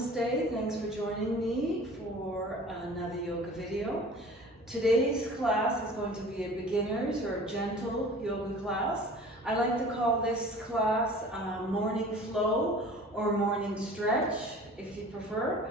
Namaste, thanks for joining me for another yoga video. Today's class is going to be a beginner's or gentle yoga class. I like to call this class morning flow or morning stretch, if you prefer.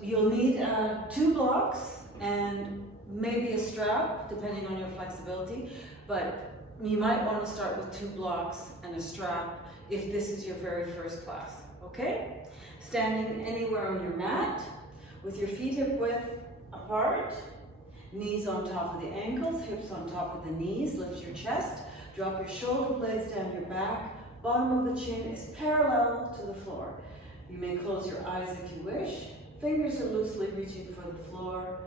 You'll need 2 blocks and maybe a strap, depending on your flexibility, but you might want to start with 2 blocks and a strap if this is your very first class, okay? Standing anywhere on your mat, with your feet hip width apart, knees on top of the ankles, hips on top of the knees, lift your chest, drop your shoulder blades down your back, bottom of the chin is parallel to the floor. You may close your eyes if you wish, fingers are loosely reaching for the floor.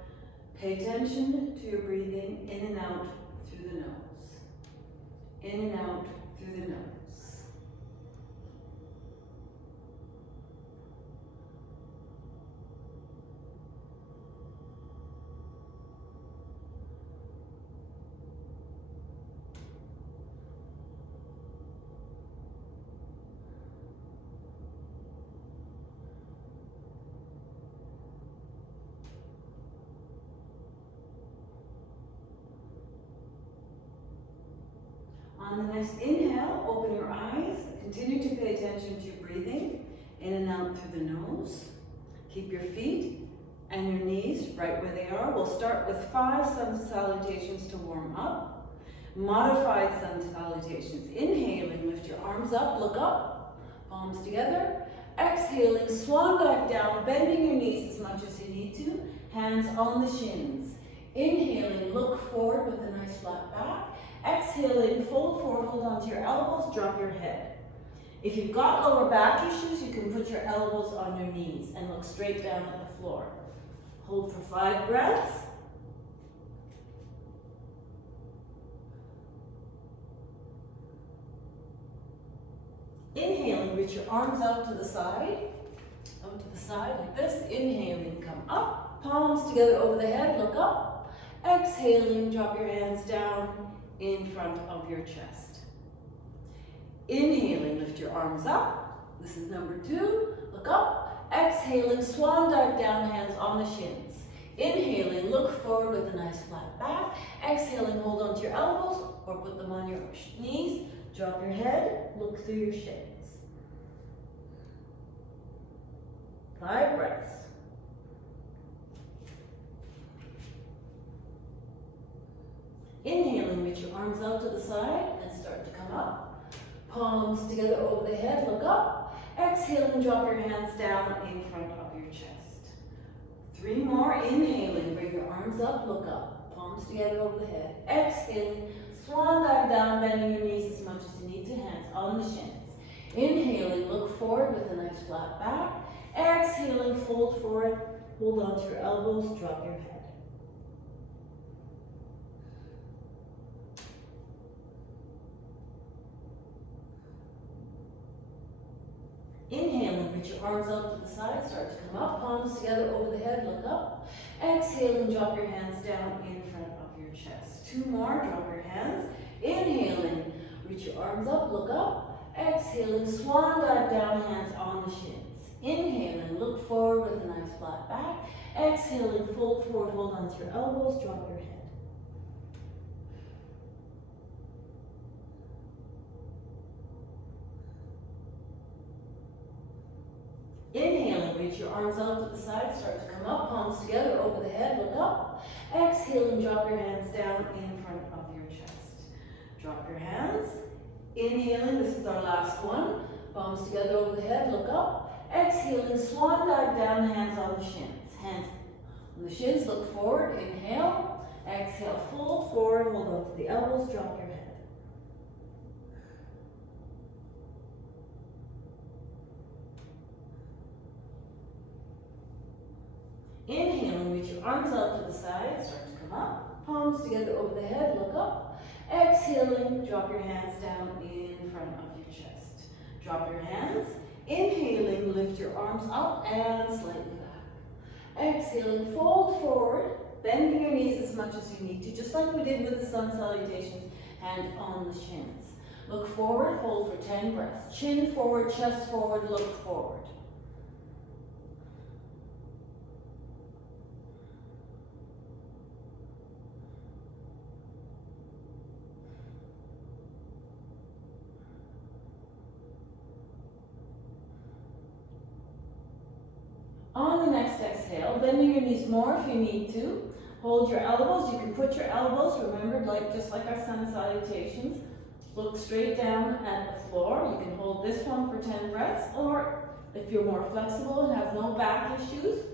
Pay attention to your breathing in and out through the nose. In and out through the nose. On the next inhale, open your eyes. Continue to pay attention to your breathing in and out through the nose. Keep your feet and your knees right where they are. We'll start with 5 sun salutations to warm up. Modified sun salutations. Inhaling, lift your arms up, look up, palms together. Exhaling, swan dive down, bending your knees as much as you need to. Hands on the shins. Inhaling, look forward with a nice flat back. Exhaling, fold forward, hold on to your elbows, drop your head. If you've got lower back issues, you can put your elbows on your knees and look straight down at the floor. Hold for 5 breaths. Inhaling, reach your arms out to the side like this. Inhaling, come up, palms together over the head, look up. Exhaling, drop your hands down in front of your chest. Inhaling, lift your arms up. This is number 2. Look up. Exhaling, swan dive down, hands on the shins. Inhaling, look forward with a nice flat back. Exhaling, hold on to your elbows or put them on your knees. Drop your head, look through your shins. 5 breaths. Inhaling, reach your arms out to the side and start to come up. Palms together over the head, look up. Exhaling, drop your hands down in front of your chest. 3 more. Inhaling, bring your arms up, look up. Palms together over the head. Exhaling, swan dive down, bending your knees as much as you need to, hands on the shins. Inhaling, look forward with a nice flat back. Exhaling, fold forward, hold on to your elbows, drop your head. Inhaling, reach your arms out to the side, start to come up, palms together over the head, look up. Exhaling, drop your hands down in front of your chest. 2 more, drop your hands. Inhaling, reach your arms up, look up. Exhaling, swan dive down, hands on the shins. Inhaling, look forward with a nice flat back. Exhaling, fold forward, hold on to your elbows, drop your head. Inhaling, reach your arms out to the side, start to come up, palms together over the head, look up. Exhaling, drop your hands down in front of your chest. Drop your hands. Inhaling, this is our last one. Palms together over the head, look up. Exhaling, swan dive down, hands on the shins. Hands on the shins, look forward, inhale. Exhale, fold forward, hold on to the elbows, drop your head. Inhaling, reach your arms out to the side, start to come up. Palms together over the head, look up. Exhaling, drop your hands down in front of your chest. Drop your hands. Inhaling, lift your arms up and slightly back. Exhaling, fold forward, bending your knees as much as you need to, just like we did with the sun salutations, hand on the shins. Look forward, hold for 10 breaths. Chin forward, chest forward, look forward. exhale, bending your knees more if you need to. Hold your elbows. You can put your elbows, remember, just like our sun salutations. Look straight down at the floor. You can hold this one for 10 breaths, or if you're more flexible and have no back issues,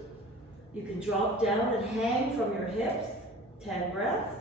you can drop down and hang from your hips. 10 breaths.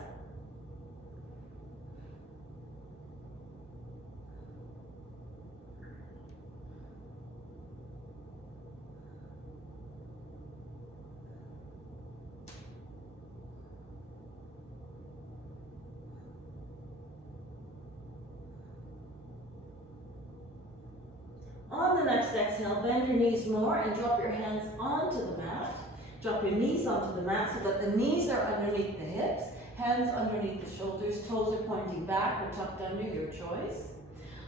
On the next exhale, bend your knees more and drop your hands onto the mat. Drop your knees onto the mat so that the knees are underneath the hips, hands underneath the shoulders, toes are pointing back or tucked under, your choice.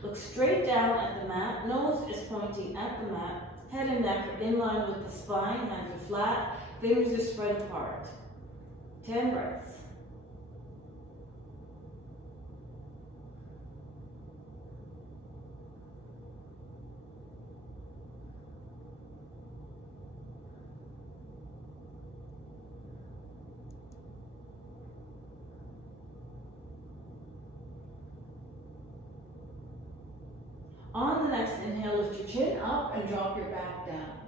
Look straight down at the mat, nose is pointing at the mat, head and neck are in line with the spine, hands are flat, fingers are spread apart. 10 breaths. On the next inhale, lift your chin up and drop your back down.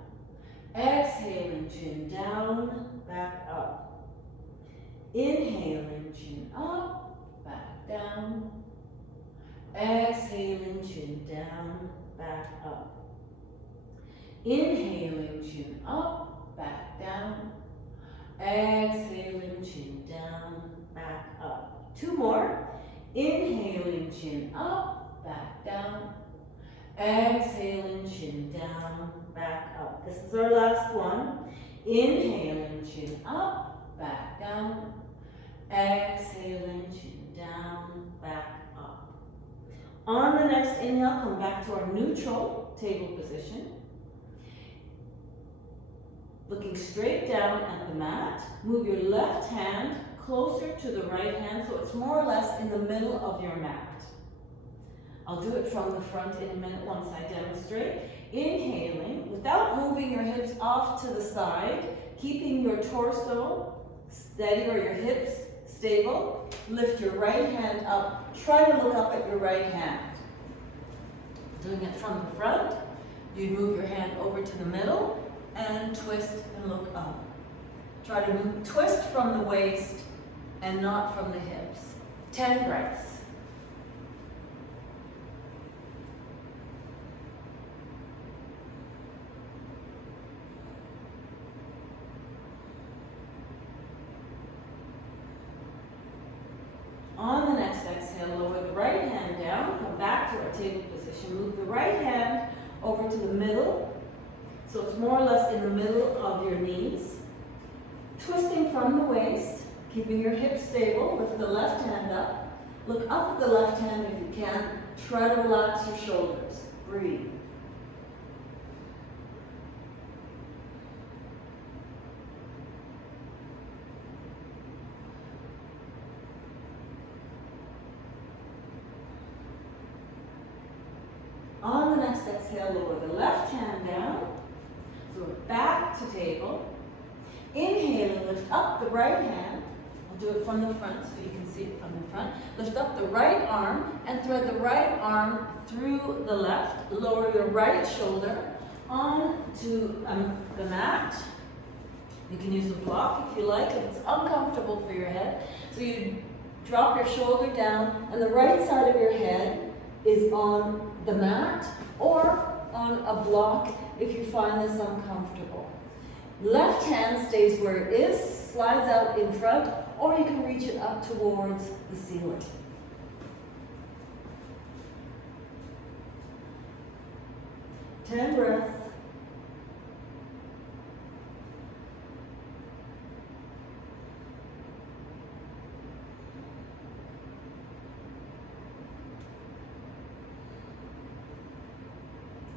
Exhaling, chin down, back up. Inhaling, chin up, back down. Exhaling, chin down, back up. Inhaling, chin up, back down. Exhaling, chin down, back up. 2 more. Inhaling, chin up, back down. Exhaling, chin down, back up. This is our last one. Inhaling, chin up, back down. Exhaling, chin down, back up. On the next inhale, come back to our neutral table position. Looking straight down at the mat. Move your left hand closer to the right hand so it's more or less in the middle of your mat. I'll do it from the front in a minute once I demonstrate. Inhaling, without moving your hips off to the side, keeping your torso steady or your hips stable. Lift your right hand up. Try to look up at your right hand. Doing it from the front, you move your hand over to the middle and twist and look up. Try to twist from the waist and not from the hips. 10 breaths. On the next exhale, lower the right hand down, come back to our table position. Move the right hand over to the middle, so it's more or less in the middle of your knees. Twisting from the waist, keeping your hips stable, lift the left hand up. Look up at the left hand if you can. Try to relax your shoulders. Breathe. On the next exhale, lower the left hand down. So we're back to table. Inhaling, lift up the right hand. I'll do it from the front so you can see it from the front. Lift up the right arm and thread the right arm through the left. Lower your right shoulder onto the mat. You can use a block if you like, if it's uncomfortable for your head. So you drop your shoulder down and the right side of your head is on the mat or on a block if you find this uncomfortable. Left hand stays where it is, slides out in front, or you can reach it up towards the ceiling. Ten breaths.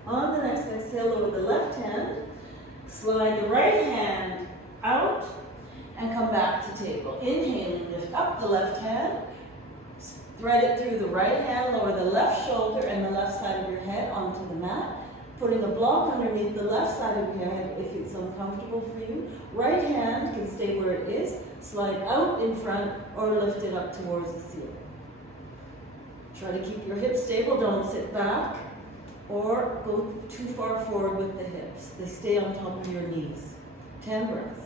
On the next exhale, lower the left hand, slide the right hand out, and come back to table. Inhaling, lift up the left hand, thread it through the right hand, lower the left shoulder and the left side of your head onto the mat. putting a block underneath the left side of your head if it's uncomfortable for you. Right hand can stay where it is, slide out in front, or lift it up towards the ceiling. Try to keep your hips stable, don't sit back or go too far forward with the hips. They stay on top of your knees. 10 breaths.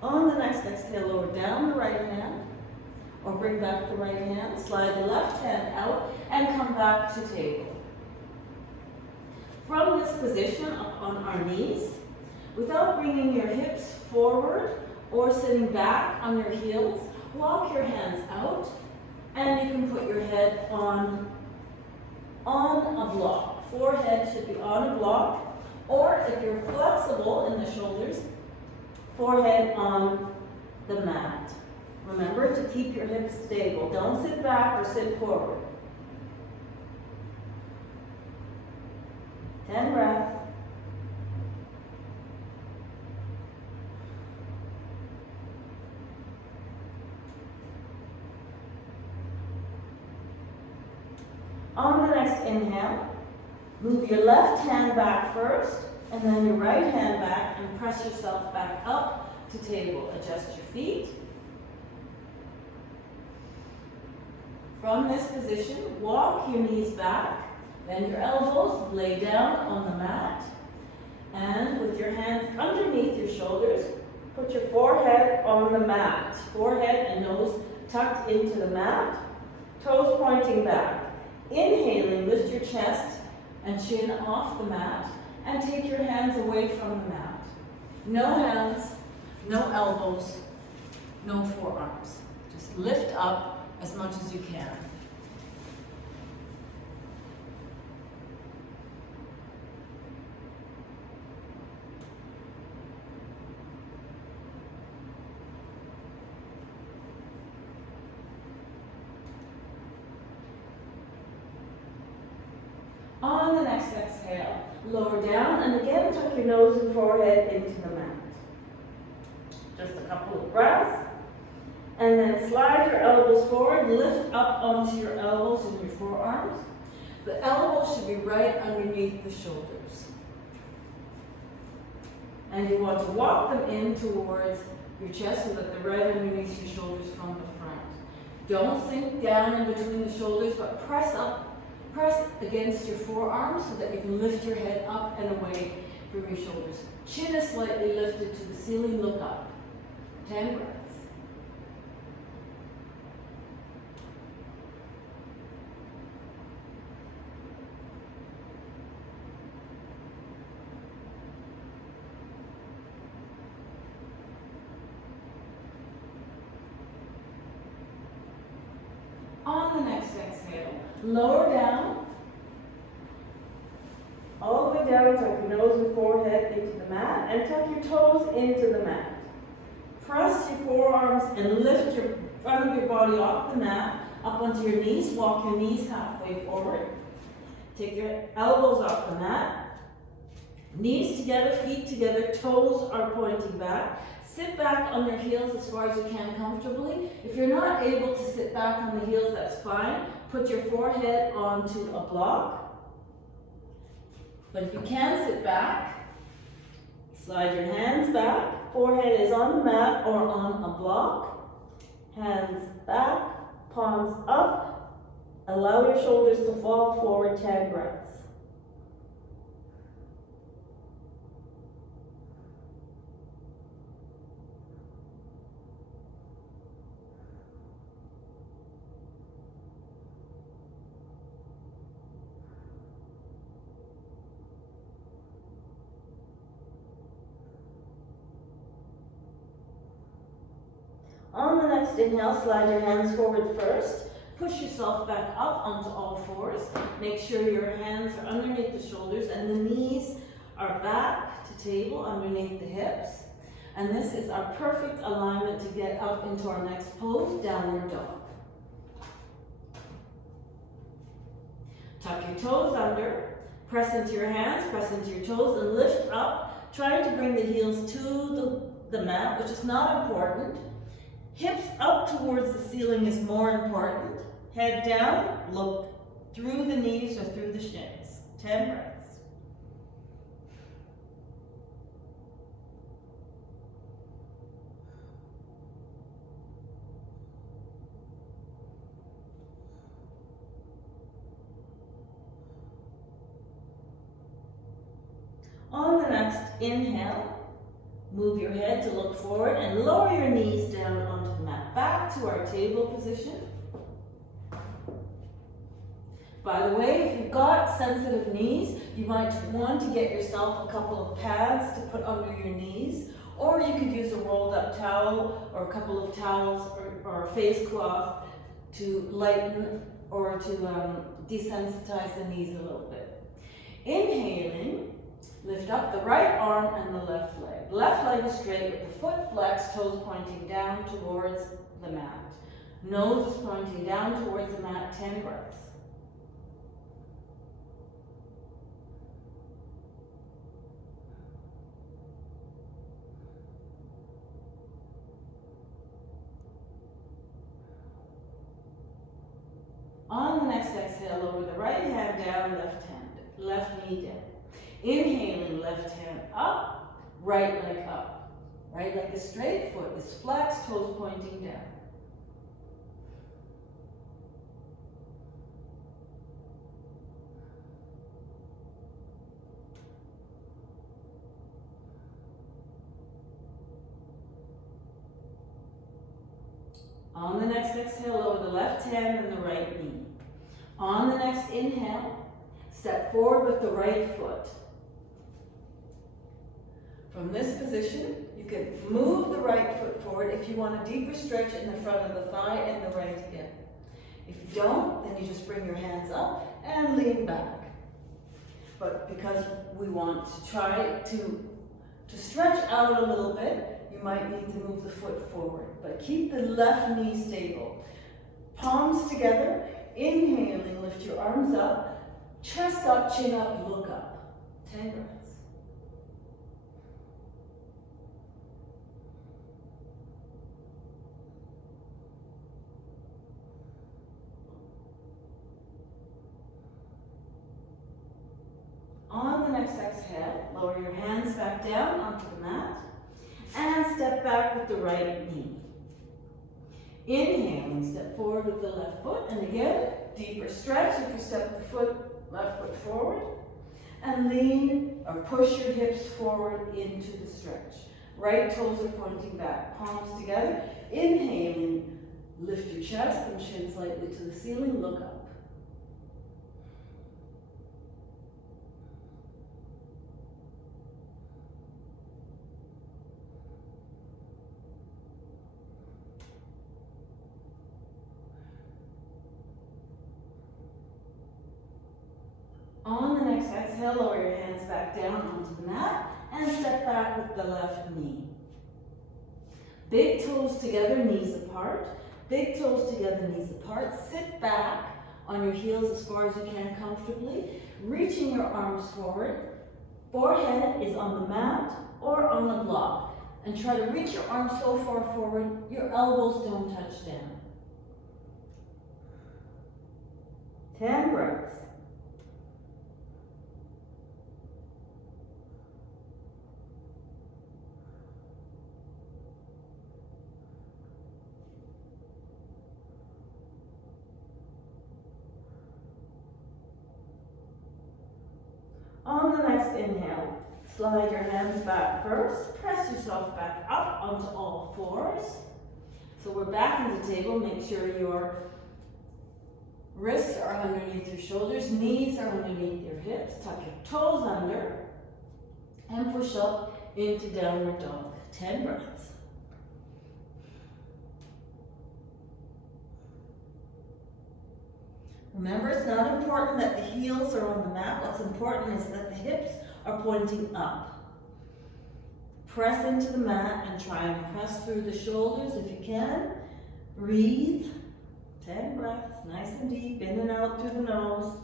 On the next exhale, lower down the right hand, or bring back the right hand, slide the left hand out, and come back to table. From this position, up on our knees, without bringing your hips forward or sitting back on your heels, walk your hands out, and you can put your head on a block. Forehead should be on a block, or if you're flexible in the shoulders, forehead on the mat. Remember to keep your hips stable. Don't sit back or sit forward. 10 breaths. On the next inhale, move your left hand back first, and then your right hand back, and press yourself back up to table. Adjust your feet. From this position, walk your knees back, bend your elbows, lay down on the mat, and with your hands underneath your shoulders, put your forehead on the mat. Forehead and nose tucked into the mat, toes pointing back. Inhaling, lift your chest and chin off the mat, and take your hands away from the mat. No hands, no elbows, no forearms. Just lift up as much as you can. On the next exhale, lower down, and again tuck your nose and forehead into the mat. Just a couple of breaths. And then slide your elbows forward, lift up onto your elbows and your forearms. The elbows should be right underneath the shoulders. And you want to walk them in towards your chest so that they're right underneath your shoulders from the front. Don't sink down in between the shoulders, but press against your forearms so that you can lift your head up and away from your shoulders. Chin is slightly lifted to the ceiling, look up. 10 breaths. On the next exhale, lower down, all the way down, tuck your nose and forehead into the mat, and tuck your toes into the mat. Press your forearms and lift your front of your body off the mat, up onto your knees, walk your knees halfway forward. Take your elbows off the mat, knees together, feet together, toes are pointing back. Sit back on your heels as far as you can comfortably. If you're not able to sit back on the heels, that's fine. Put your forehead onto a block. But if you can sit back, slide your hands back. Forehead is on the mat or on a block. Hands back, palms up. Allow your shoulders to fall forward, 10 breaths. On the next inhale, slide your hands forward first. Push yourself back up onto all fours. Make sure your hands are underneath the shoulders and the knees are back to table underneath the hips. And this is our perfect alignment to get up into our next pose, downward dog. Tuck your toes under Press into your hands, press into your toes, and lift up, trying to bring the heels to the mat, which is not important. Hips up towards the ceiling is more important. Head down, look through the knees or through the shins. 10 breaths. On the next inhale, move your head to look forward and lower your knees down onto the mat. Back to our table position. By the way, if you've got sensitive knees, you might want to get yourself a couple of pads to put under your knees, or you could use a rolled up towel or a couple of towels or a face cloth to lighten or to desensitize the knees a little bit. Inhaling, lift up the right arm and the left leg. Left leg is straight with the foot flexed, toes pointing down towards the mat. Nose is pointing down towards the mat, 10 breaths. On the next exhale, lower the right hand down, left knee down. Inhaling, left hand up, right leg up. Right leg is straight, foot is flexed, toes pointing down. On the next exhale, lower the left hand and the right knee. On the next inhale, step forward with the right foot. From this position, you can move the right foot forward if you want a deeper stretch in the front of the thigh and the right hip. If you don't, then you just bring your hands up and lean back. But because we want to try to stretch out a little bit, you might need to move the foot forward, but keep the left knee stable. Palms together, inhaling, lift your arms up, chest up, chin up, look up. 10 breaths. On the next exhale, lower your hands back down onto the mat and step back with the right knee. Inhaling, step forward with the left foot, and again, deeper stretch if you step the left foot forward, and lean or push your hips forward into the stretch. Right toes are pointing back, palms together. Inhaling, lift your chest and chin slightly to the ceiling, look up. On the next exhale, lower your hands back down onto the mat and step back with the left knee. Big toes together, knees apart. Big toes together, knees apart. Sit back on your heels as far as you can comfortably, reaching your arms forward. Forehead is on the mat or on the block. And try to reach your arms so far forward, your elbows don't touch down. 10 breaths. On the next inhale, slide your hands back first, press yourself back up onto all fours. So we're back in the table, make sure your wrists are underneath your shoulders, knees are underneath your hips, tuck your toes under, and push up into downward dog. 10 breaths. Remember, it's not important that the heels are on the mat. What's important is that the hips are pointing up. Press into the mat and try and press through the shoulders if you can. Breathe. 10 breaths, nice and deep, in and out through the nose.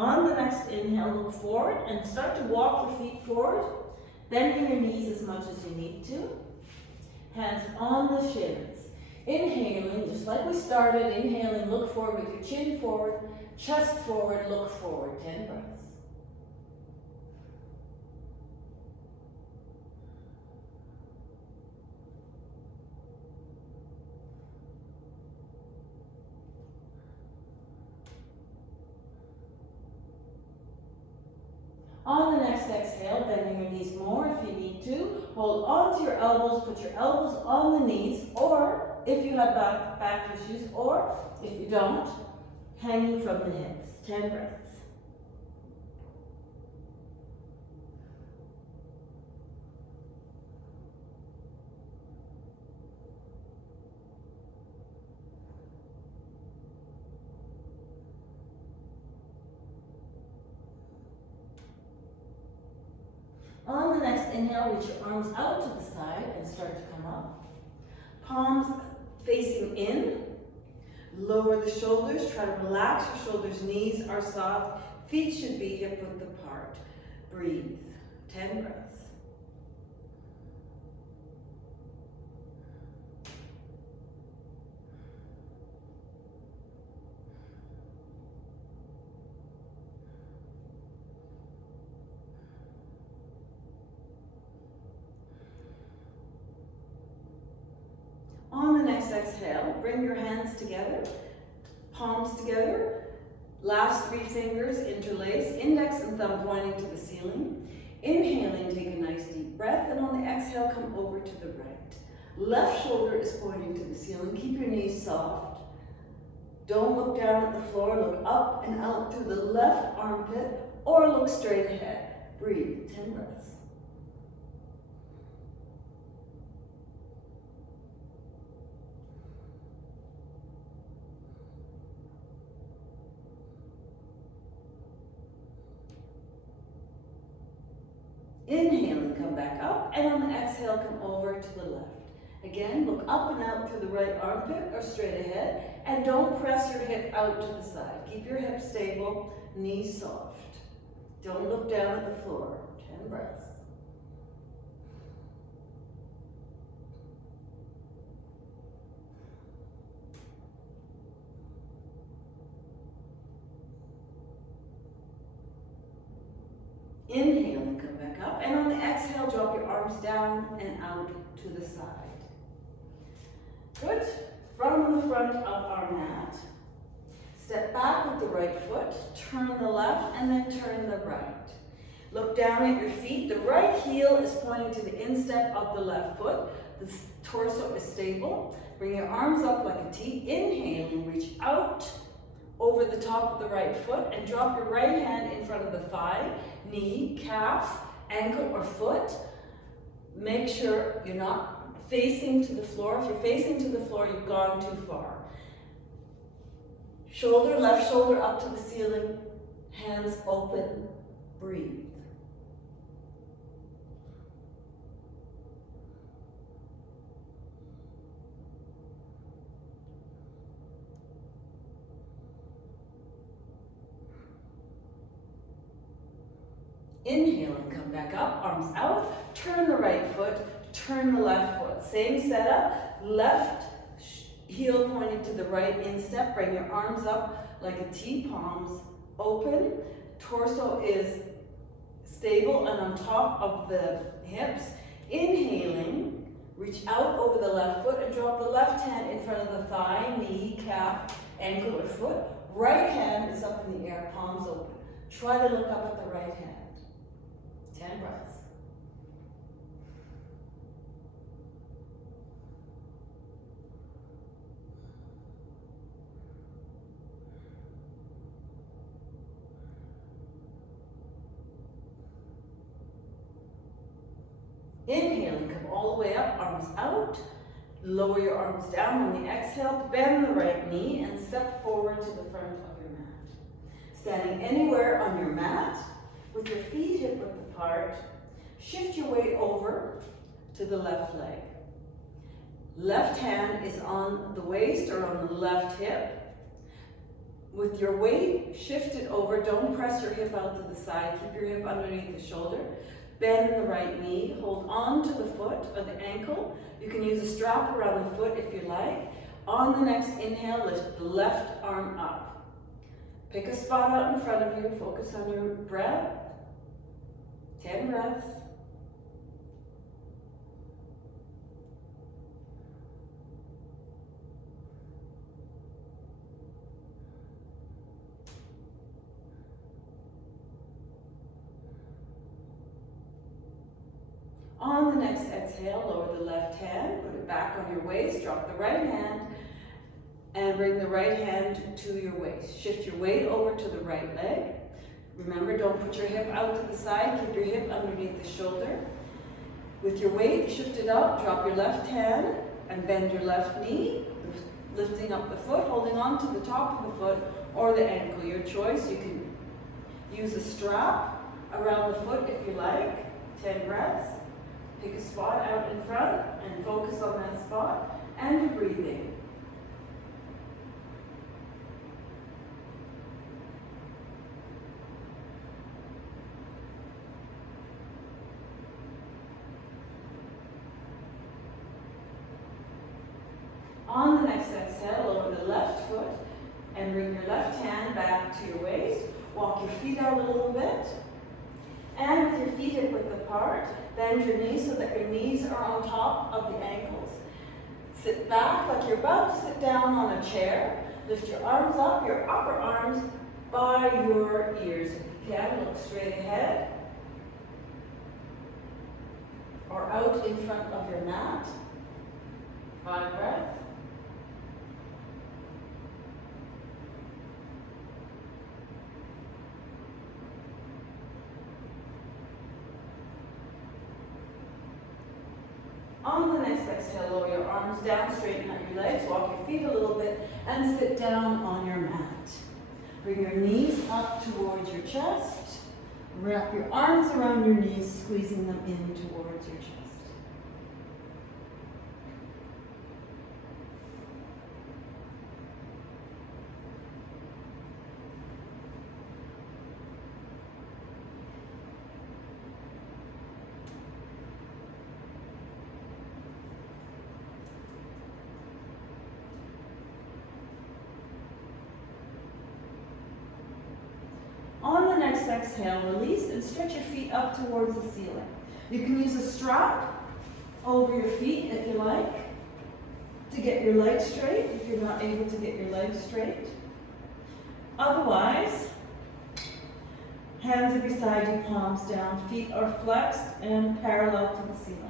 On the next inhale, look forward and start to walk your feet forward. Bending your knees as much as you need to. Hands on the shins. Inhaling, just like we started, inhaling, look forward with your chin forward, chest forward, look forward, 10 breaths. On the next exhale, bending your knees more if you need to. Hold on to your elbows, put your elbows on the knees, or if you have back issues, or if you don't, hanging from the hips. 10 breaths. On the next inhale, reach your arms out to the side and start to come up. Palms facing in. Lower the shoulders. Try to relax your shoulders. Knees are soft. Feet should be hip width apart. Breathe. 10 breaths. On the next exhale, bring your hands together, palms together, last 3 fingers interlace, index and thumb pointing to the ceiling. Inhaling, take a nice deep breath, and on the exhale, come over to the right. Left shoulder is pointing to the ceiling. Keep your knees soft. Don't look down at the floor. Look up and out through the left armpit, or look straight ahead. Breathe. 10 breaths. Inhaling, come back up, and on the exhale, come over to the left. Again, look up and out through the right armpit or straight ahead, and don't press your hip out to the side. Keep your hips stable, knees soft. Don't look down at the floor. 10 breaths. Inhaling, come back up, and on the exhale, drop your arms down and out to the side. Good. From the front of our mat, step back with the right foot, turn the left, and then turn the right. Look down at your feet. The right heel is pointing to the instep of the left foot. The torso is stable. Bring your arms up like a T. Inhaling, reach out over the top of the right foot and drop your right hand in front of the thigh, knee, calf, ankle, or foot. Make sure you're not facing to the floor. If you're facing to the floor, you've gone too far. Shoulder, left shoulder up to the ceiling, hands open, breathe. Inhaling, come back up, arms out, turn the right foot, turn the left foot. Same setup, left heel pointing to the right instep, bring your arms up like a T, palms open, torso is stable and on top of the hips. Inhaling, reach out over the left foot and drop the left hand in front of the thigh, knee, calf, ankle, or foot. Right hand is up in the air, palms open. Try to look up at the right hand. 10 breaths. Inhaling, come all the way up, arms out. Lower your arms down on the exhale. Bend the right knee and step forward to the front of your mat. Standing anywhere on your mat, with your feet hip width apart, shift your weight over to the left leg. Left hand is on the waist or on the left hip. With your weight shifted over, don't press your hip out to the side. Keep your hip underneath the shoulder. Bend the right knee. Hold on to the foot or the ankle. You can use a strap around the foot if you like. On the next inhale, lift the left arm up. Pick a spot out in front of you. Focus on your breath. 10 breaths. On the next exhale, lower the left hand, put it back on your waist, drop the right hand, and bring the right hand to your waist. Shift your weight over to the right leg. Remember, don't put your hip out to the side, keep your hip underneath the shoulder. With your weight shifted up, drop your left hand and bend your left knee, lifting up the foot, holding on to the top of the foot or the ankle, your choice. You can use a strap around the foot if you like. 10 breaths. Pick a spot out in front and focus on that spot and your breathing. On the next exhale, lower the left foot and bring your left hand back to your waist. Walk your feet out a little bit. And with your feet hip width apart, bend your knees so that your knees are on top of the ankles. Sit back like you're about to sit down on a chair. Lift your arms up, your upper arms by your ears. If you can, look straight ahead or out in front of your mat. 5 breaths. On the next exhale, lower your arms down, straighten out your legs, walk your feet a little bit, and sit down on your mat. Bring your knees up towards your chest. Wrap your arms around your knees, squeezing them in towards your chest. On the next exhale, release and stretch your feet up towards the ceiling. You can use a strap over your feet if you like to get your legs straight if you're not able to get your legs straight. Otherwise, hands are beside you, palms down, feet are flexed and parallel to the ceiling.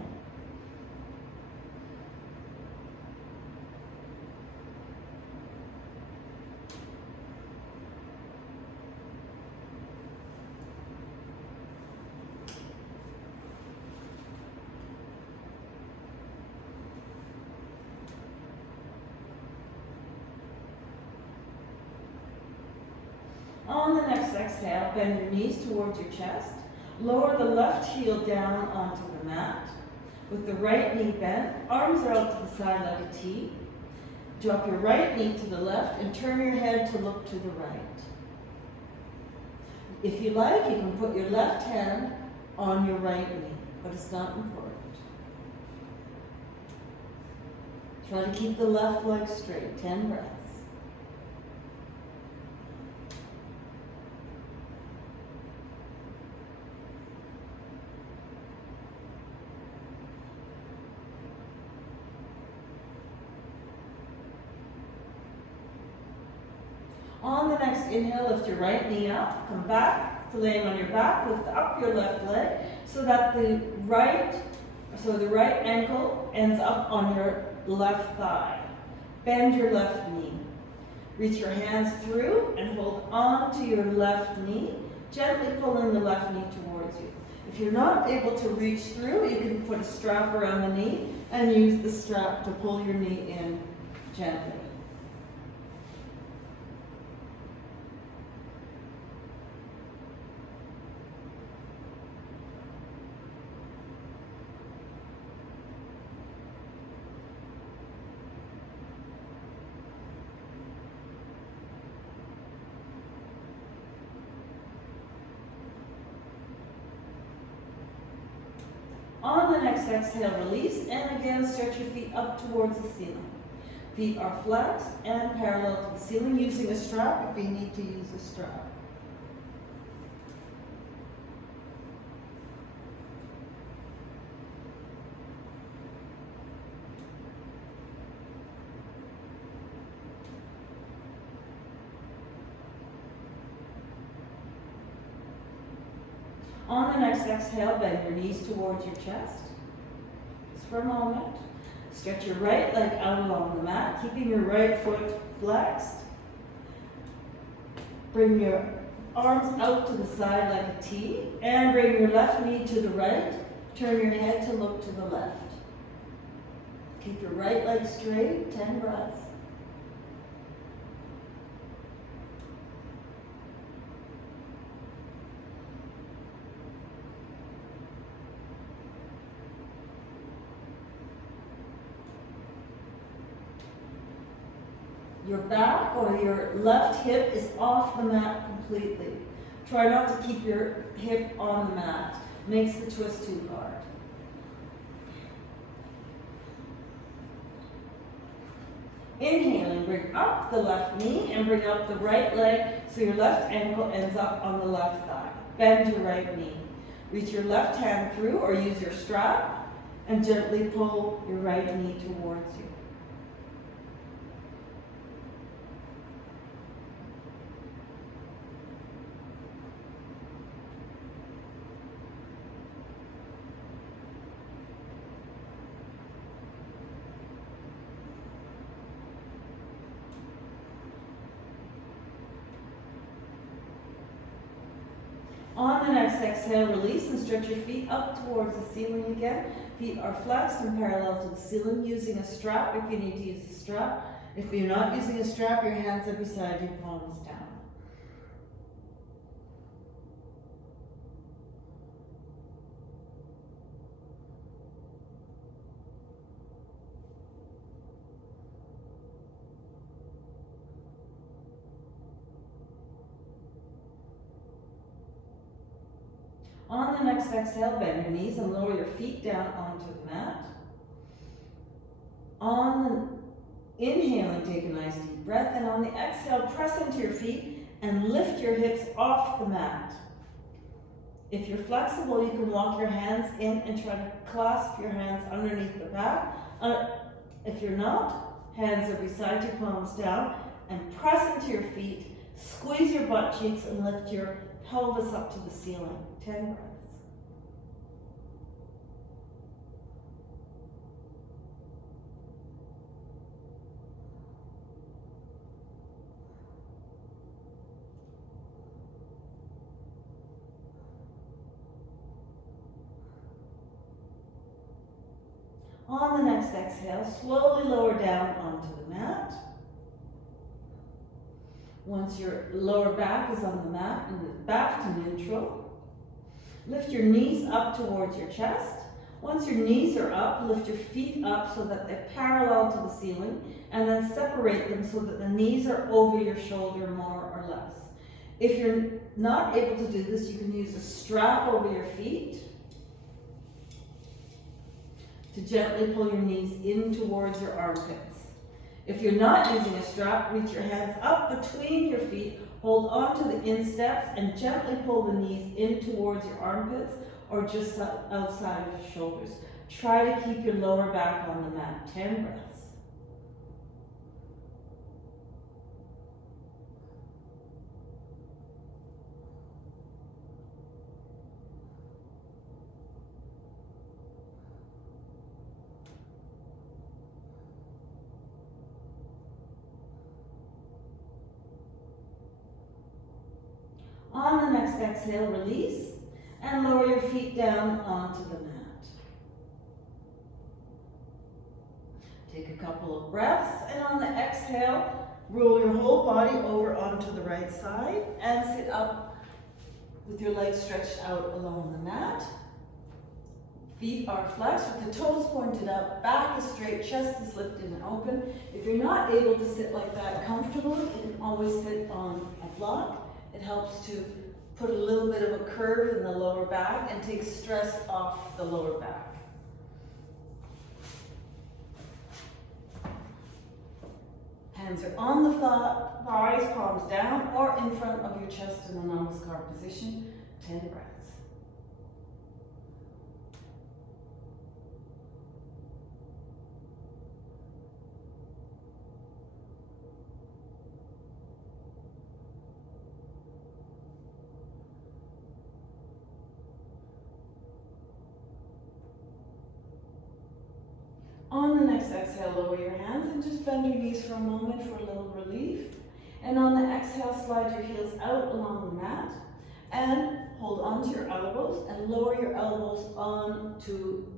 On the next exhale, bend your knees towards your chest. Lower the left heel down onto the mat. With the right knee bent, arms are out to the side like a T. Drop your right knee to the left and turn your head to look to the right. If you like, you can put your left hand on your right knee, but it's not important. Try to keep the left leg straight. 10 breaths. On the next inhale, lift your right knee up, come back to laying on your back, lift up your left leg so that the right ankle ends up on your left thigh. Bend your left knee. Reach your hands through and hold on to your left knee, gently pulling the left knee towards you. If you're not able to reach through, you can put a strap around the knee and use the strap to pull your knee in gently. On the next exhale, release, and again stretch your feet up towards the ceiling. Feet are flexed and parallel to the ceiling, using a strap if you need to use a strap. On the next exhale, bend your knees towards your chest. Just for a moment. Stretch your right leg out along the mat, keeping your right foot flexed. Bring your arms out to the side like a T, and bring your left knee to the right. Turn your head to look to the left. Keep your right leg straight, 10 breaths. Your back or your left hip is off the mat completely. Try not to keep your hip on the mat. Makes the twist too hard. Inhaling, bring up the left knee and bring up the right leg so your left ankle ends up on the left thigh. Bend your right knee. Reach your left hand through or use your strap and gently pull your right knee towards you. On the next exhale, release and stretch your feet up towards the ceiling again. Feet are flexed and parallel to the ceiling, using a strap if you need to use a strap. If you're not using a strap, your hands are beside your palms down. On the next exhale, bend your knees and lower your feet down onto the mat. On the inhaling, take a nice deep breath, and on the exhale, press into your feet and lift your hips off the mat. If you're flexible, you can walk your hands in and try to clasp your hands underneath the back. If you're not, hands are beside your palms down, and press into your feet, squeeze your butt cheeks, and lift your pelvis up to the ceiling. 10 breaths. On the next exhale, slowly lower down onto the mat. Once your lower back is on the mat and back to neutral, lift your knees up towards your chest. Once your knees are up, lift your feet up so that they're parallel to the ceiling, and then separate them so that the knees are over your shoulder more or less. If you're not able to do this, you can use a strap over your feet to gently pull your knees in towards your armpits. If you're not using a strap, reach your hands up between your feet, hold on to the insteps, and gently pull the knees in towards your armpits or just outside of your shoulders. Try to keep your lower back on the mat. 10 breaths. On the next exhale, release and lower your feet down onto the mat. Take a couple of breaths, and on the exhale, roll your whole body over onto the right side and sit up with your legs stretched out along the mat. Feet are flexed with the toes pointed up, back is straight, chest is lifted and open. If you're not able to sit like that comfortably, you can always sit on a block. It helps to put a little bit of a curve in the lower back and take stress off the lower back. Hands are on the thighs, palms down, or in front of your chest in the Namaskar position. 10 breaths. On the next exhale, lower your hands and just bend your knees for a moment for a little relief. And on the exhale, slide your heels out along the mat and hold onto your elbows and lower your elbows on to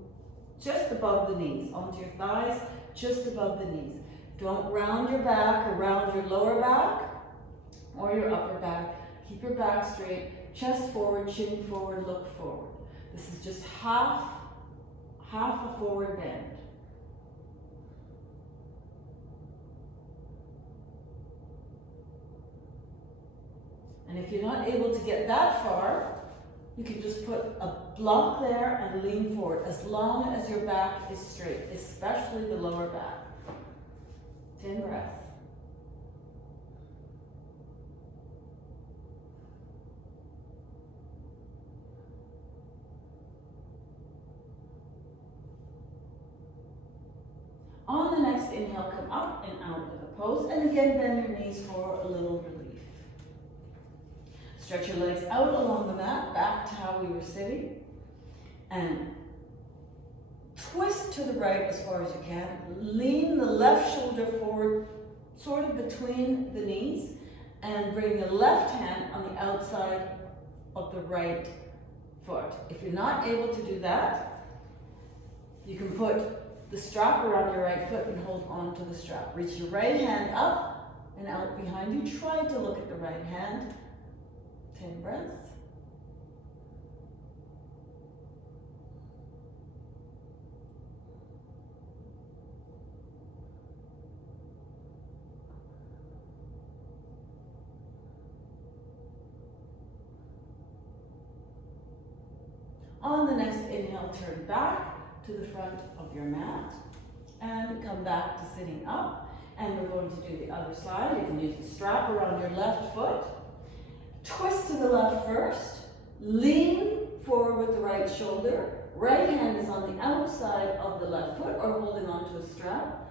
just above the knees, onto your thighs, just above the knees. Don't round your back or round your lower back or your upper back. Keep your back straight, chest forward, chin forward, look forward. This is just half a forward bend. And if you're not able to get that far, you can just put a block there and lean forward as long as your back is straight, especially the lower back. 10 breaths. On the next inhale, come up and out of the pose, and again bend your knees for a little relief. Stretch your legs out along the mat, back to how we were sitting, and twist to the right as far as you can. Lean the left shoulder forward, sort of between the knees, and bring the left hand on the outside of the right foot. If you're not able to do that, you can put the strap around your right foot and hold on to the strap. Reach your right hand up and out behind you. Try to look at the right hand. 10 breaths. On the next inhale, turn back to the front of your mat and come back to sitting up. And we're going to do the other side. You can use the strap around your left foot. Twist to the left first, lean forward with the right shoulder, right hand is on the outside of the left foot or holding onto a strap.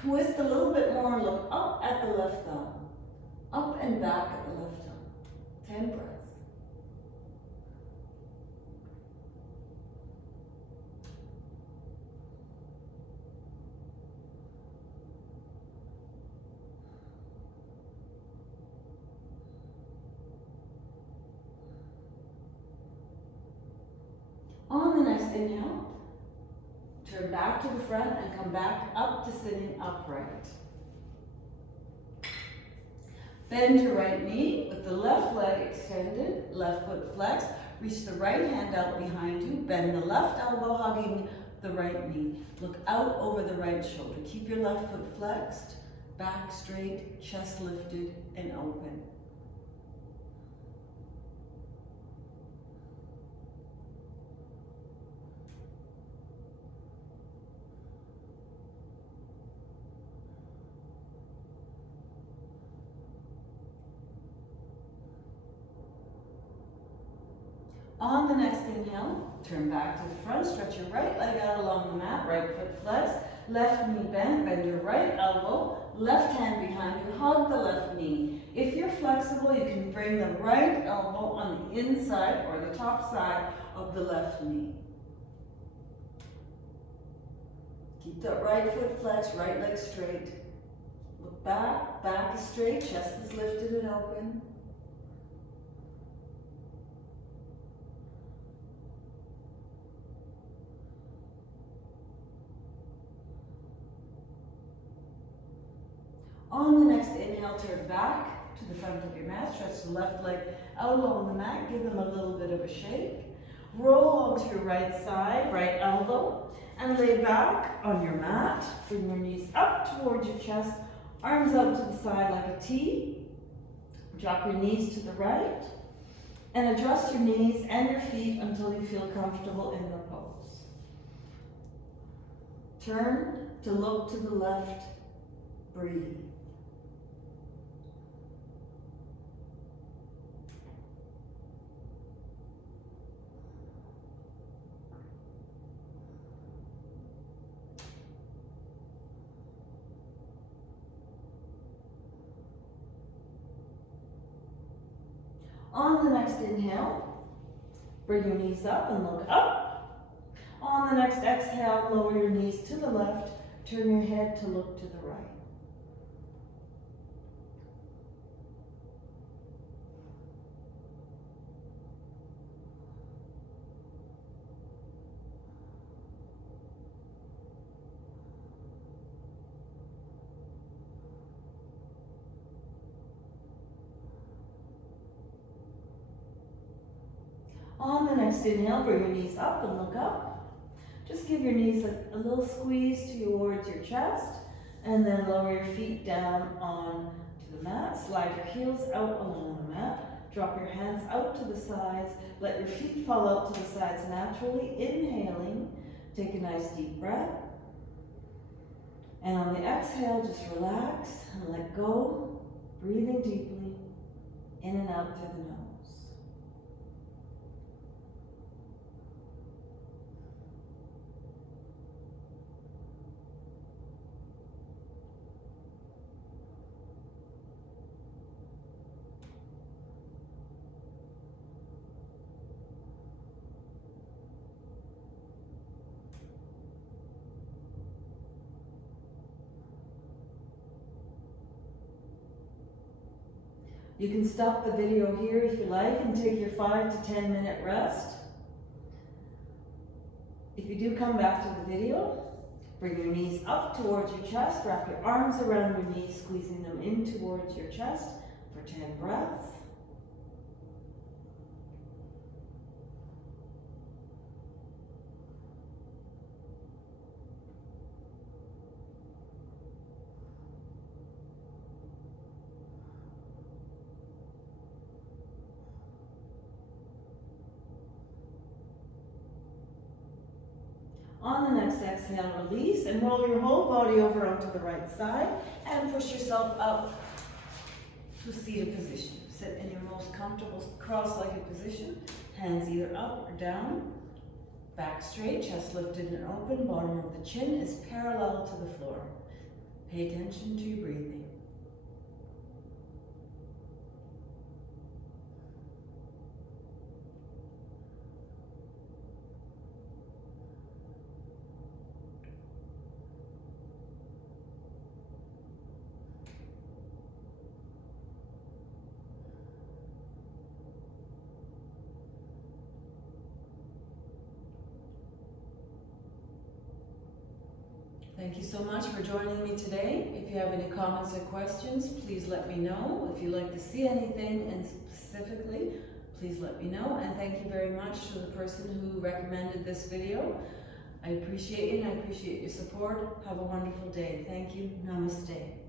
Twist a little bit more and look up at the left thumb, up and back at the left thumb. 10 breaths. On the next inhale, turn back to the front and come back up to sitting upright. Bend your right knee with the left leg extended, left foot flexed. Reach the right hand out behind you. Bend the left elbow hugging the right knee. Look out over the right shoulder. Keep your left foot flexed, back straight, chest lifted and open. On the next inhale, turn back to the front, stretch your right leg out along the mat, right foot flexed, left knee bent, bend your right elbow, left hand behind you, hug the left knee. If you're flexible, you can bring the right elbow on the inside or the top side of the left knee. Keep that right foot flexed, right leg straight. Look back, back is straight, chest is lifted and open. On the next inhale, turn back to the front of your mat. Stretch the left leg out along the mat. Give them a little bit of a shake. Roll onto your right side, right elbow, and lay back on your mat. Bring your knees up towards your chest, arms out to the side like a T. Drop your knees to the right, and adjust your knees and your feet until you feel comfortable in the pose. Turn to look to the left breathe. On the next inhale, bring your knees up and look up. On the next exhale, lower your knees to the left, turn your head to look to the right. On the next inhale, bring your knees up and look up. Just give your knees a little squeeze towards your chest, and then lower your feet down onto the mat. Slide your heels out along the mat. Drop your hands out to the sides. Let your feet fall out to the sides naturally. Inhaling, take a nice deep breath. And on the exhale, just relax and let go, breathing deeply in and out through the nose. You can stop the video here if you like and take your 5 to 10 minute rest. If you do come back to the video, bring your knees up towards your chest, wrap your arms around your knees, squeezing them in towards your chest for 10 breaths. On the next exhale, release and roll your whole body over onto the right side and push yourself up to a seated position. Sit in your most comfortable cross-legged position, hands either up or down, back straight, chest lifted and open, bottom of the chin is parallel to the floor. Pay attention to your breathing. Thank you so much for joining me today. If you have any comments or questions, please let me know. If you'd like to see anything and specifically, please let me know. And thank you very much to the person who recommended this video. I appreciate you and I appreciate your support. Have a wonderful day. Thank you. Namaste.